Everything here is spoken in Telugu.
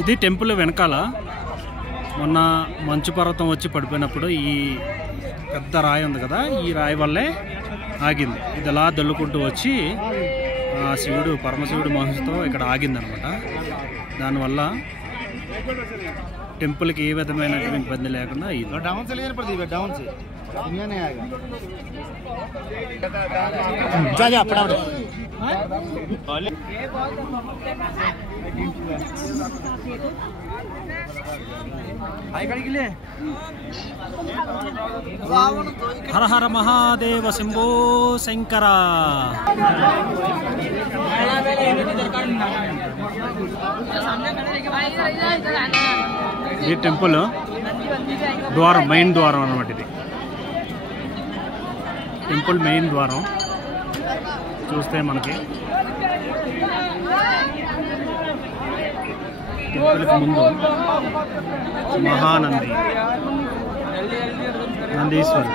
ఇది టెంపుల్ వెనకాల మొన్న మంచు పర్వతం వచ్చి పడిపోయినప్పుడు ఈ పెద్ద రాయి ఉంది కదా, ఈ రాయి వల్లే ఆగింది. ఇది అలా దొల్లుకుంటూ వచ్చి శివుడు పరమశివుడు మహర్షితో ఇక్కడ ఆగిందనమాట. దానివల్ల టెంపుల్కి ఏ విధమైనటువంటి ఇబ్బంది లేకుండా ఇది హర హర మహాదేవ శంభో శంకర. ఈ టెంపుల్ ద్వారం, మెయిన్ ద్వారం అన్నమాట. ఇది టెంపుల్ మెయిన్ ద్వారం. చూస్తే మనకి టెంపుల్కి ముందు మహానంది, నందీశ్వరుడు.